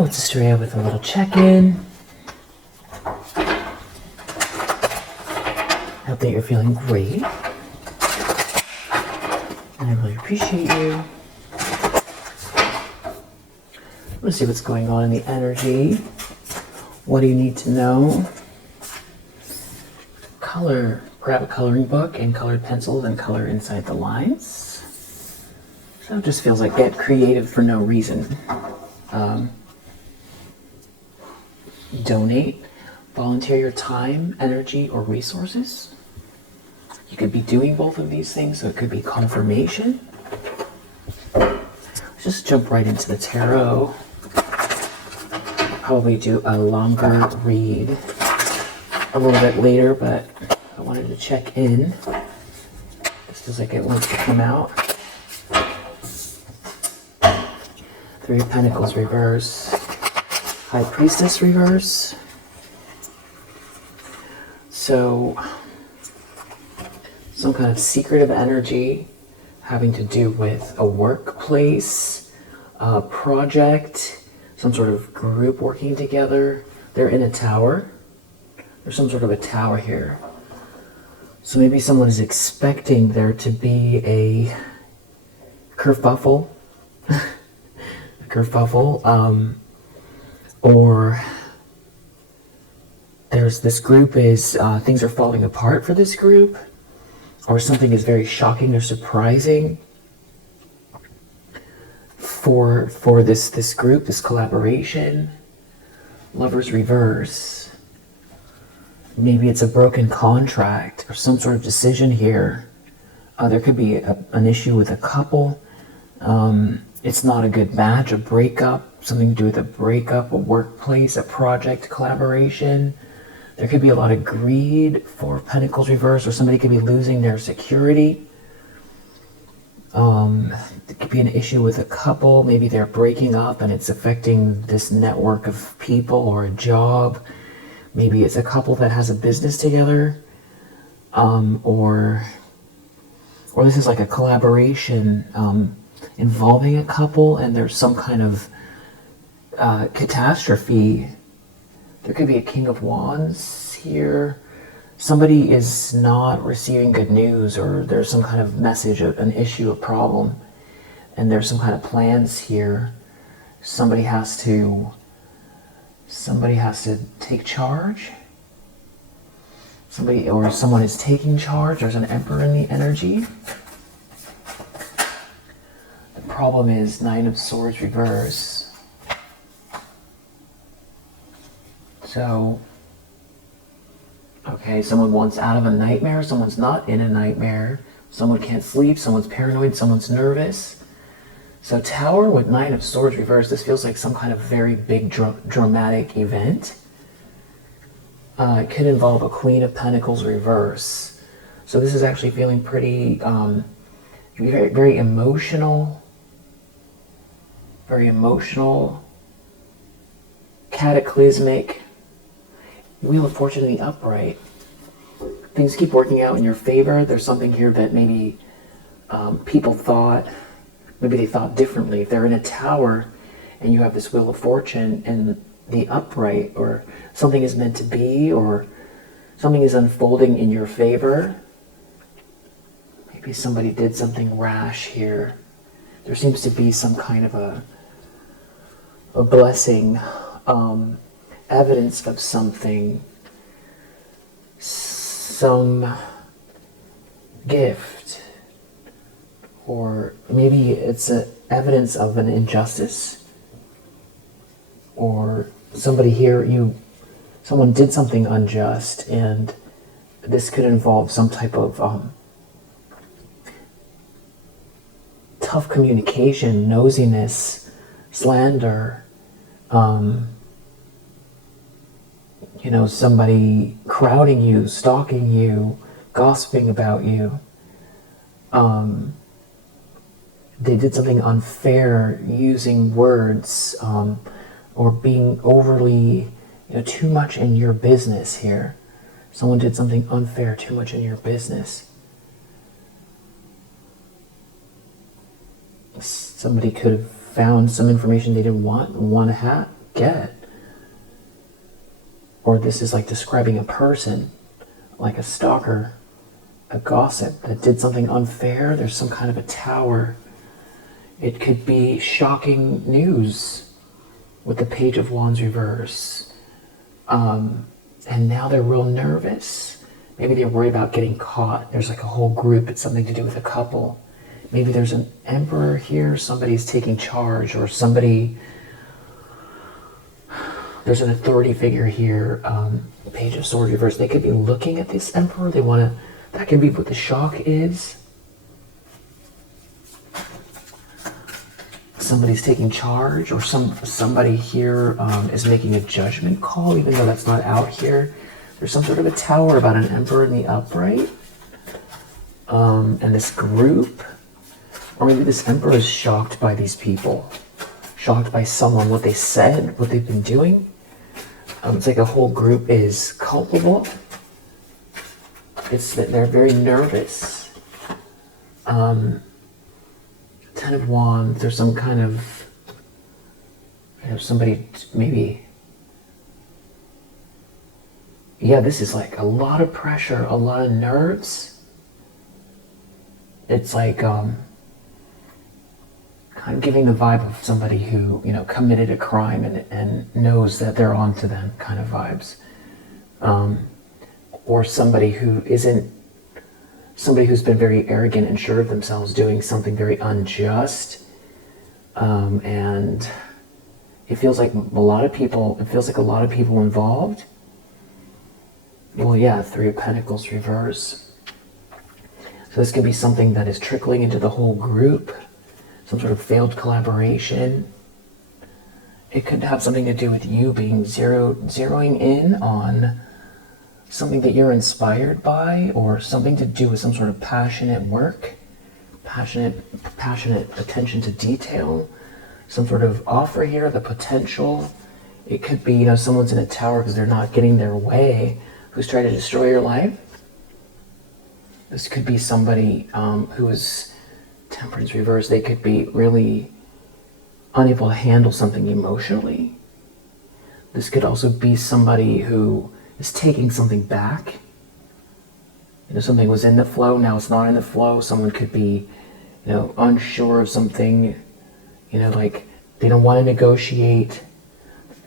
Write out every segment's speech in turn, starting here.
Oh, it's Estrella with a little check-in. Hope that you're feeling great. And I really appreciate you. Let's see what's going on in the energy. What do you need to know? Color. Grab a coloring book and colored pencils and color inside the lines. So it just feels like get creative for no reason. Donate. Volunteer your time, energy, or resources. You could be doing both of these things, so it could be confirmation. Let's just jump right into the tarot. Probably do a longer read a little bit later, but I wanted to check in. This feels like it wants to come out. Three of Pentacles reverse. High Priestess reverse. So, some kind of secretive energy having to do with a workplace, a project, some sort of group working together. They're in a tower. There's some sort of a tower here. So maybe someone is expecting there to be a kerfuffle. Or there's this group is, things are falling apart for this group. Or something is very shocking or surprising for this group, this collaboration. Lovers reverse. Maybe it's a broken contract or some sort of decision here. There could be an issue with a couple. It's not a good match, a breakup, something to do with a breakup, a workplace, a project, collaboration. There could be a lot of greed for Pentacles reverse, or somebody could be losing their security. There could be an issue with a couple. Maybe they're breaking up and it's affecting this network of people or a job. Maybe it's a couple that has a business together. Or this is like a collaboration involving a couple, and there's some kind of catastrophe. There could be a King of Wands here. Somebody is not receiving good news, or there's some kind of message, an issue, a problem, and there's some kind of plans here. Somebody has to take charge. Someone is taking charge. There's an Emperor in the energy. The problem is Nine of Swords reverse. So, okay, someone wants out of a nightmare, someone's not in a nightmare, someone can't sleep, someone's paranoid, someone's nervous. So Tower with Nine of Swords reversed, this feels like some kind of very big dramatic event. It could involve a Queen of Pentacles reverse. So this is actually feeling pretty, very, very emotional, cataclysmic. Wheel of Fortune in the upright. Things keep working out in your favor. There's something here that maybe people thought, maybe they thought differently. If they're in a tower and you have this Wheel of Fortune in the upright, or something is meant to be, or something is unfolding in your favor, maybe somebody did something rash here. There seems to be some kind of a blessing, evidence of something, some gift, or maybe it's evidence of an injustice, or somebody here, someone did something unjust, and this could involve some type of tough communication, nosiness, slander, somebody crowding you, stalking you, gossiping about you. They did something unfair, using words, or being overly, too much in your business here. Someone did something unfair, too much in your business. Somebody could have found some information they didn't want to get. Or this is like describing a person, like a stalker, a gossip that did something unfair. There's some kind of a tower. It could be shocking news with the Page of Wands reverse. And now they're real nervous. Maybe they're worried about getting caught. There's like a whole group. It's something to do with a couple. Maybe there's an emperor here. Somebody's taking charge, or there's an authority figure here. Page of Swords reverse. They could be looking at this emperor. That could be what the shock is. Somebody's taking charge, or somebody here is making a judgment call, even though that's not out here. There's some sort of a tower about an emperor in the upright. And this group, or maybe this emperor is shocked by these people, shocked by someone, what they said, what they've been doing. It's like a whole group is culpable. It's that they're very nervous. Ten of Wands, there's some kind of, somebody maybe, this is like a lot of pressure, a lot of nerves. It's like kind of giving the vibe of somebody who, committed a crime and knows that they're onto them kind of vibes. Or somebody who's been very arrogant and sure of themselves, doing something very unjust. And it feels like a lot of people involved. Well, Three of Pentacles reverse. So this could be something that is trickling into the whole group, some sort of failed collaboration. It could have something to do with you being zeroing in on something that you're inspired by, or something to do with some sort of passionate work, passionate attention to detail, some sort of offer here, the potential. It could be, someone's in a tower because they're not getting their way, who's trying to destroy your life. This could be somebody who is Temperance reverse. They could be really unable to handle something emotionally. This could also be somebody who is taking something back. Something was in the flow, now it's not in the flow. Someone could be, unsure of something, like they don't want to negotiate.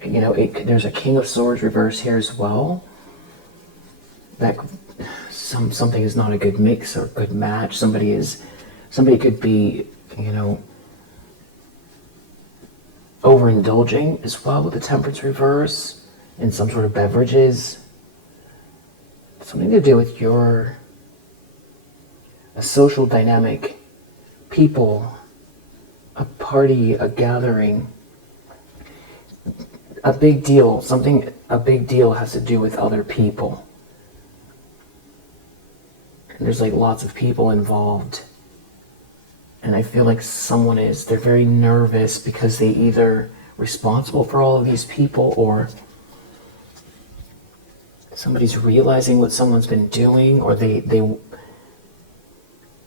There's a King of Swords reverse here as well. That something is not a good mix or good match. Somebody could be, overindulging as well with the Temperance reverse in some sort of beverages. Something to do with a social dynamic, people, a party, a gathering, a big deal. A big deal has to do with other people. And there's like lots of people involved. And I feel like they're very nervous because they either responsible for all of these people, or somebody's realizing what someone's been doing, or they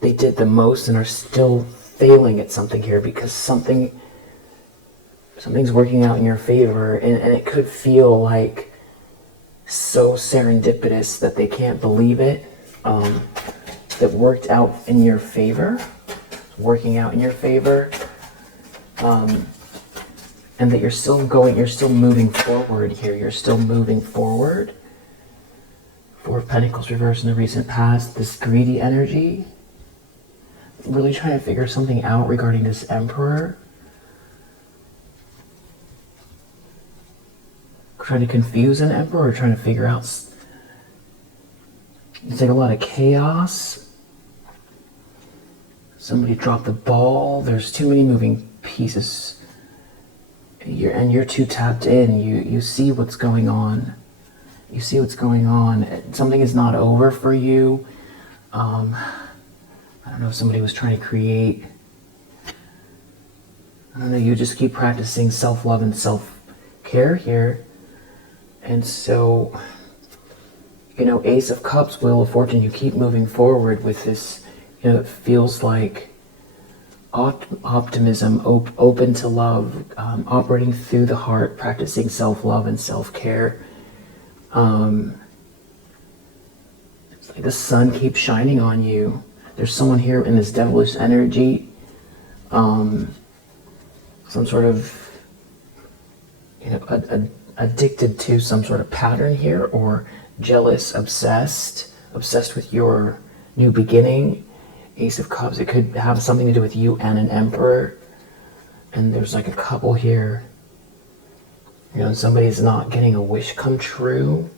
did the most and are still failing at something here because something's working out in your favor, and it could feel like so serendipitous that they can't believe it, that worked out in your favor, and that you're still moving forward here. You're still moving forward. Four of Pentacles reversed in the recent past. This greedy energy. Really trying to figure something out regarding this Emperor. Trying to confuse an Emperor, or trying to figure out. It's like a lot of chaos. Somebody dropped the ball. There's too many moving pieces. You're too tapped in. You see what's going on. Something is not over for you. I don't know if somebody was trying to create. I don't know, you just keep practicing self-love and self-care here. And so, Ace of Cups, Wheel of Fortune, you keep moving forward with this, it feels like optimism, open to love, operating through the heart, practicing self-love and self-care. It's like the sun keeps shining on you. There's someone here in this devilish energy, some sort of, addicted to some sort of pattern here, or jealous, obsessed with your new beginning. Ace of Cups, it could have something to do with you and an Emperor. And there's like a couple here. Somebody's not getting a wish come true.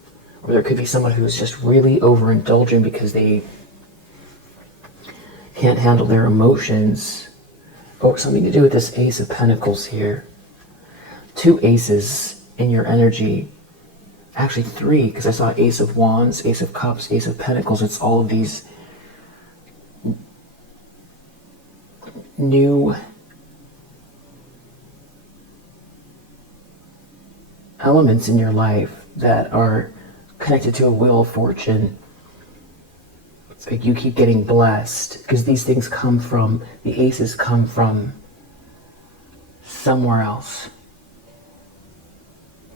Or there could be someone who's just really overindulging because they can't handle their emotions. Oh, something to do with this Ace of Pentacles here. 2 aces in your energy. Actually 3, because I saw Ace of Wands, Ace of Cups, Ace of Pentacles. It's all of these new elements in your life that are connected to a wheel of fortune. It's like you keep getting blessed because these things come from, the aces come from somewhere else.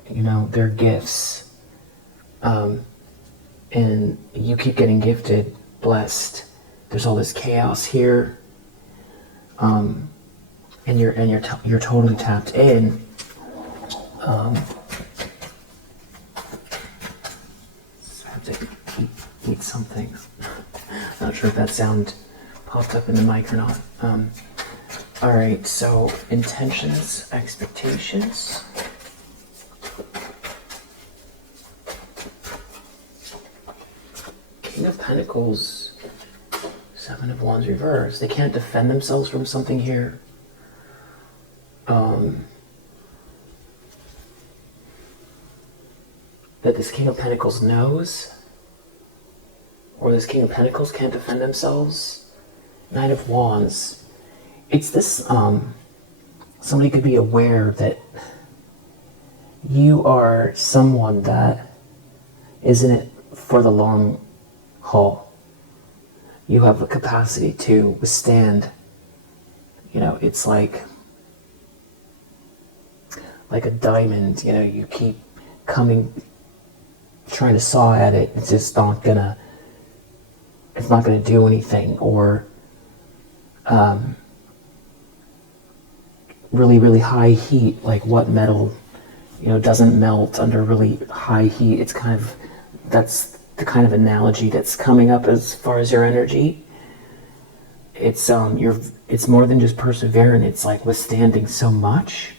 They're gifts. And you keep getting gifted, blessed. There's all this chaos here. And you're totally tapped in. So I have to eat something. Not sure if that sound popped up in the mic or not. All right, so intentions, expectations. King of Pentacles, 7 of Wands reverse. They can't defend themselves from something here. That this King of Pentacles knows, or this King of Pentacles can't defend themselves. Knight of Wands. It's this, somebody could be aware that you are someone that is in it for the long haul. You have the capacity to withstand, it's like a diamond, you keep trying to saw at it, it's just not gonna do anything. Or really, really high heat, like what metal, doesn't melt under really high heat. It's that's the kind of analogy that's coming up as far as your energy. It's more than just persevering, it's like withstanding so much.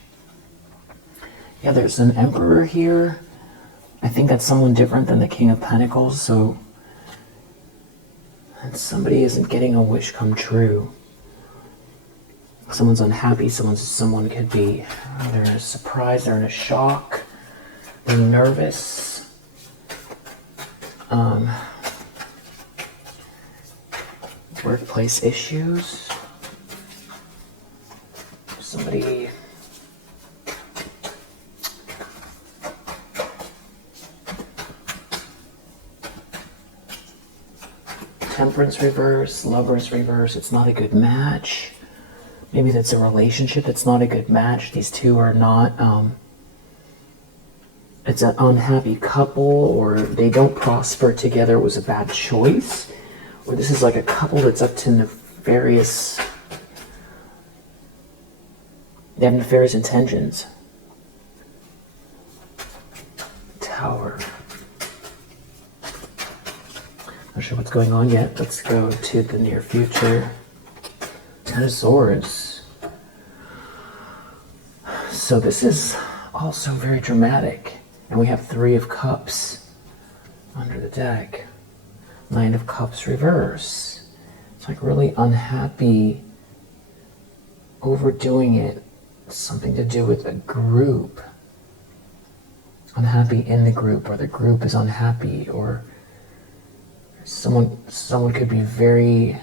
Yeah, there's an Emperor here. I think that's someone different than the King of Pentacles, so and somebody isn't getting a wish come true. Someone's unhappy, someone could be, they're in a surprise, they're in a shock, they're nervous. Workplace issues. Somebody Temperance reverse, Lovers reverse. It's not a good match. Maybe that's a relationship that's not a good match. These two are not, it's an unhappy couple, or they don't prosper together. It was a bad choice. Or this is like a couple that's up to nefarious, they have nefarious intentions. Tower. Not sure what's going on yet. Let's go to the near future. Ten of Swords. So this is also very dramatic. And we have 3 of Cups under the deck. 9 of Cups reverse. It's like really unhappy, overdoing it. Something to do with a group. Unhappy in the group, or the group is unhappy, or someone could be very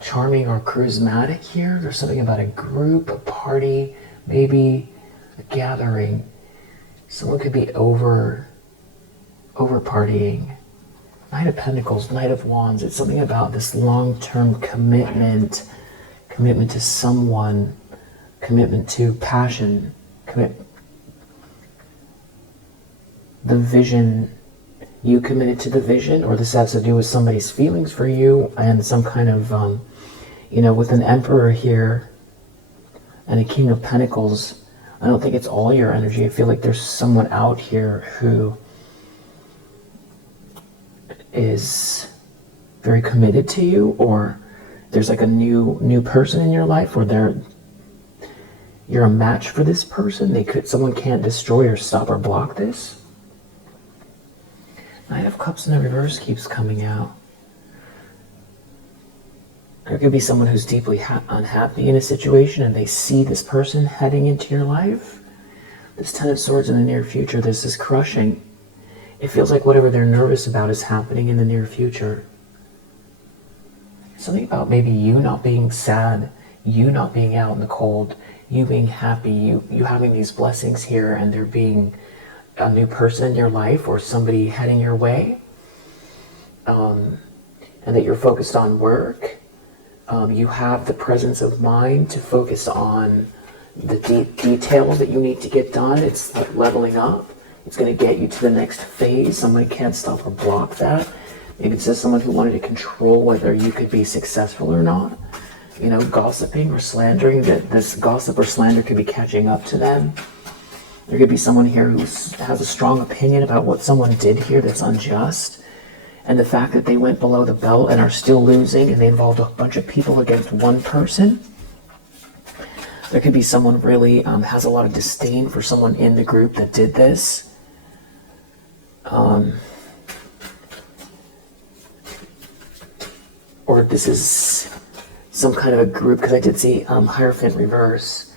charming or charismatic here. There's something about a group, a party, maybe a gathering. Someone could be over partying. Knight of Pentacles, Knight of Wands. It's something about this long-term commitment to someone, commitment to passion, the vision. You committed to the vision, or this has to do with somebody's feelings for you, and some kind of, with an Emperor here and a King of Pentacles. I don't think it's all your energy. I feel like there's someone out here who is very committed to you, or there's like a new person in your life, or you're a match for this person. Someone can't destroy or stop or block this. Knight of Cups in the reverse keeps coming out. There could be someone who's deeply unhappy in a situation, and they see this person heading into your life. This Ten of Swords in the near future, this is crushing. It feels like whatever they're nervous about is happening in the near future. Something about maybe you not being sad, you not being out in the cold, you being happy, you having these blessings here, and there being a new person in your life or somebody heading your way, and that you're focused on work. You have the presence of mind to focus on the details that you need to get done. It's like leveling up. It's going to get you to the next phase. Somebody can't stop or block that. Maybe it's just someone who wanted to control whether you could be successful or not. Gossiping or slandering, that this gossip or slander could be catching up to them. There could be someone here who has a strong opinion about what someone did here that's unjust. And the fact that they went below the belt and are still losing, and they involved a bunch of people against one person. There could be someone really has a lot of disdain for someone in the group that did this. Or this is some kind of a group, because I did see Hierophant reverse,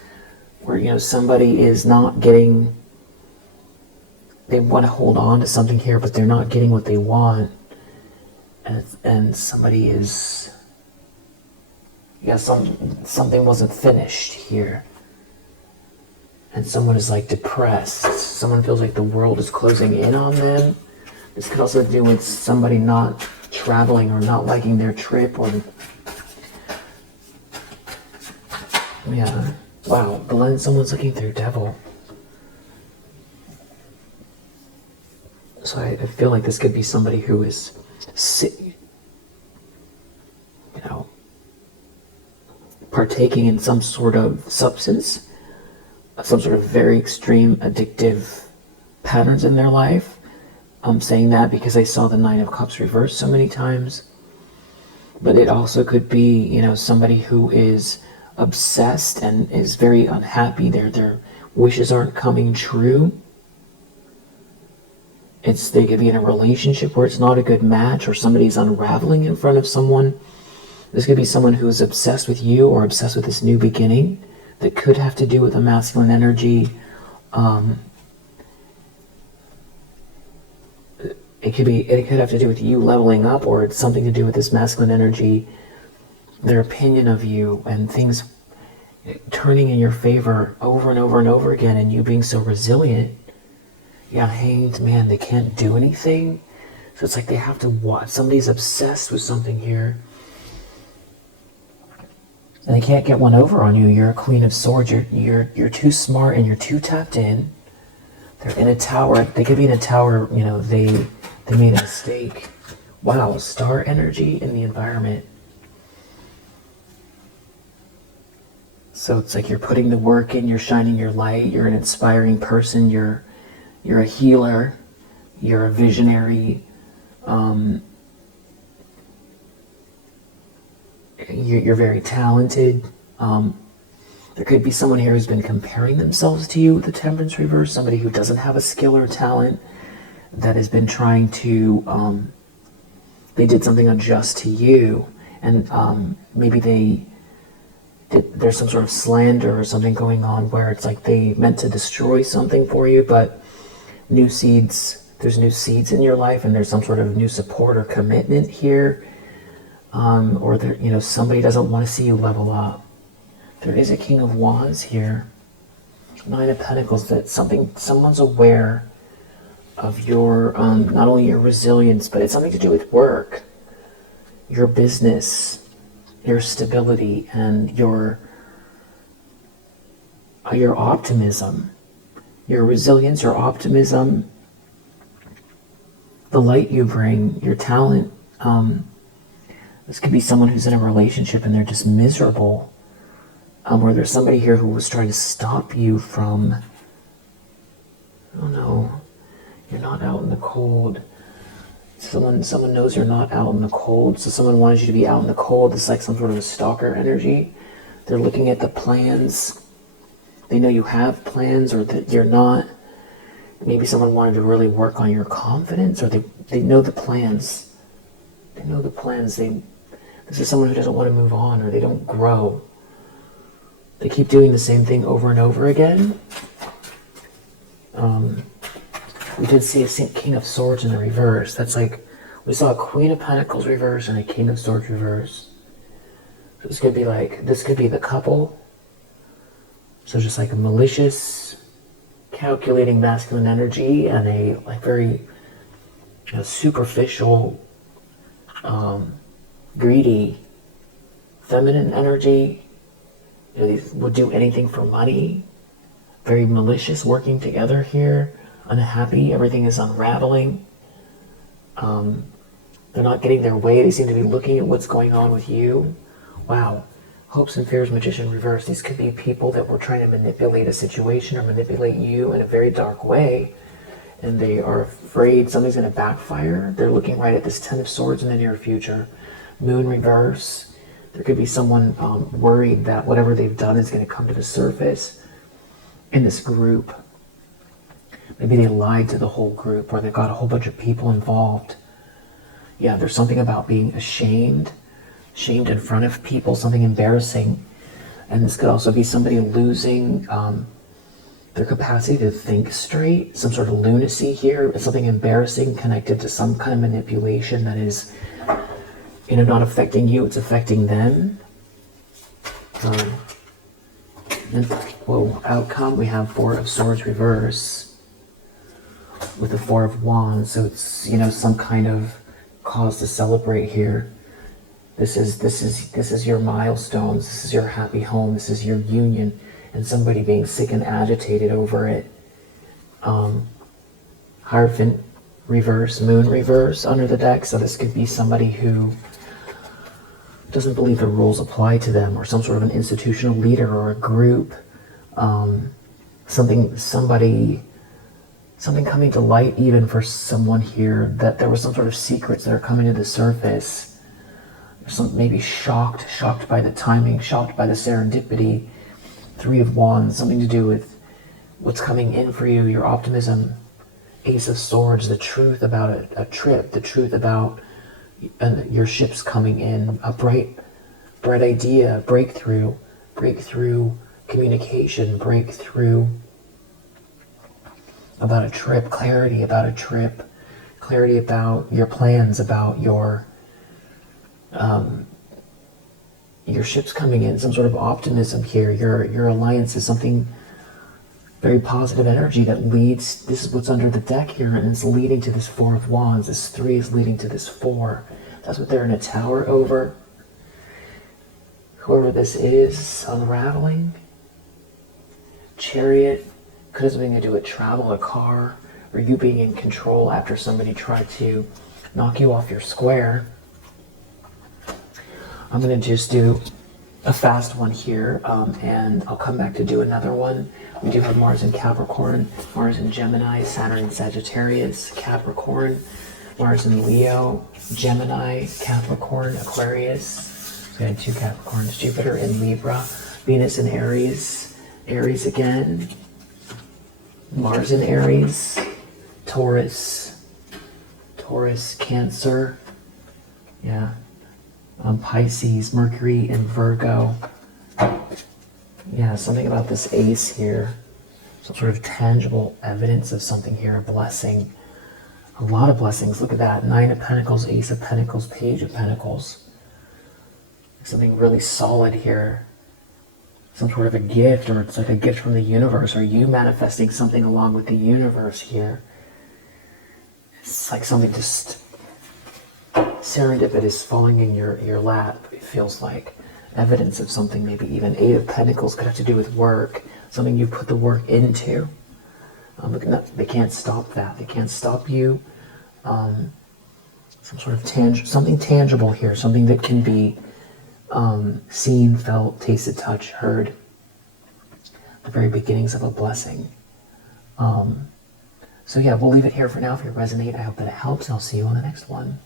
where somebody is not getting, they want to hold on to something here, but they're not getting what they want. And somebody is, something wasn't finished here. And someone is like depressed. Someone feels like the world is closing in on them. This could also do with somebody not traveling or not liking their trip, or wow, the lens someone's looking through, Devil. So I feel like this could be somebody who is partaking in some sort of substance, some sort of very extreme addictive patterns in their life. I'm saying that because I saw the Nine of Cups reversed so many times. But it also could be, somebody who is obsessed and is very unhappy. Their wishes aren't coming true. They could be in a relationship where it's not a good match, or somebody's unraveling in front of someone. This could be someone who is obsessed with you or obsessed with this new beginning that could have to do with a masculine energy. It could have to do with you leveling up, or it's something to do with this masculine energy, their opinion of you, and things turning in your favor over and over and over again, and you being so resilient. Hanged man, they can't do anything. So it's like they have to watch. Somebody's obsessed with something here, and they can't get one over on you. You're a Queen of Swords. You're too smart and you're too tapped in. They're in a tower. They could be in a tower. They made a mistake. Wow, star energy in the environment. So it's like you're putting the work in. You're shining your light. You're an inspiring person. You're a healer. You're a visionary. You're very talented. There could be someone here who's been comparing themselves to you with the Temperance reverse, somebody who doesn't have a skill or talent, that has been trying to, they did something unjust to you, and maybe there's some sort of slander or something going on where it's like they meant to destroy something for you, but there's new seeds in your life, and there's some sort of new support or commitment here. Or there, somebody doesn't want to see you level up. There is a King of Wands here, Nine of Pentacles, that someone's aware of your, not only your resilience, but it's something to do with work, your business, your stability, and your optimism, your resilience, your optimism, the light you bring, your talent. This could be someone who's in a relationship and they're just miserable, or there's somebody here who was trying to stop you from, I don't know, you're not out in the cold. Someone knows you're not out in the cold, so someone wanted you to be out in the cold. It's like some sort of a stalker energy. They're looking at the plans. They know you have plans, or that you're not. Maybe someone wanted to really work on your confidence, or they know the plans. They know the plans. This is someone who doesn't want to move on, or they don't grow. They keep doing the same thing over and over again. We did see a King of Swords in the reverse. That's like, we saw a Queen of Pentacles reverse and a King of Swords reverse. So this could be the couple. So just like a malicious, calculating masculine energy and a like very superficial, greedy, feminine energy. These would do anything for money. Very malicious, working together here. Unhappy, everything is unraveling. They're not getting their way. They seem to be looking at what's going on with you. Wow. Hopes and fears, Magician reverse. These could be people that were trying to manipulate a situation or manipulate you in a very dark way. And they are afraid something's going to backfire. They're looking right at this Ten of Swords in the near future. Moon reverse. There could be someone worried that whatever they've done is going to come to the surface in this group. Maybe they lied to the whole group, or they got a whole bunch of people involved. Yeah, there's something about being ashamed in front of people, something embarrassing. And this could also be somebody losing their capacity to think straight, some sort of lunacy here, something embarrassing connected to some kind of manipulation that is, not affecting you, it's affecting them. Outcome, we have Four of Swords reverse with the Four of Wands, so it's, some kind of cause to celebrate here. This is your milestones, this is your happy home, this is your union, and somebody being sick and agitated over it. Hierophant reverse, Moon reverse under the deck, so this could be somebody who doesn't believe the rules apply to them, or some sort of an institutional leader or a group. Something coming to light even for someone here, that there was some sort of secrets that are coming to the surface. Maybe shocked by the timing, shocked by the serendipity. Three of Wands, something to do with what's coming in for you, your optimism. Ace of Swords, the truth about a trip, the truth about your ships coming in, a bright idea, breakthrough, communication, breakthrough about a trip, clarity about a trip, clarity about your plans, about your ships coming in, some sort of optimism here. Your alliance is something very positive energy that leads. This is what's under the deck here, and it's leading to this Four of Wands. This Three is leading to this Four. That's what they're in a tower over. Whoever this is, unraveling. Chariot could have something to do with travel, a car, or you being in control after somebody tried to knock you off your square. I'm going to just do a fast one here, and I'll come back to do another one. We do have Mars in Capricorn, Mars in Gemini, Saturn in Sagittarius, Capricorn, Mars in Leo, Gemini, Capricorn, Aquarius. So we had two Capricorns, Jupiter in Libra, Venus in Aries, Aries again, Mars in Aries, Taurus, Cancer, yeah. Pisces, Mercury in Virgo. Yeah, something about this ace here. Some sort of tangible evidence of something here, a blessing. A lot of blessings. Look at that. Nine of Pentacles, Ace of Pentacles, Page of Pentacles. Something really solid here. Some sort of a gift, or it's like a gift from the universe, or you manifesting something along with the universe here. It's like something just serendipitous falling in your lap. It feels like evidence of something, maybe even Eight of Pentacles could have to do with work, something you put the work into. They can't stop that. They can't stop you. Some sort of something tangible here, something that can be seen, felt, tasted, touched, heard. The very beginnings of a blessing. So yeah, we'll leave it here for now. If you resonate, I hope that it helps. I'll see you on the next one.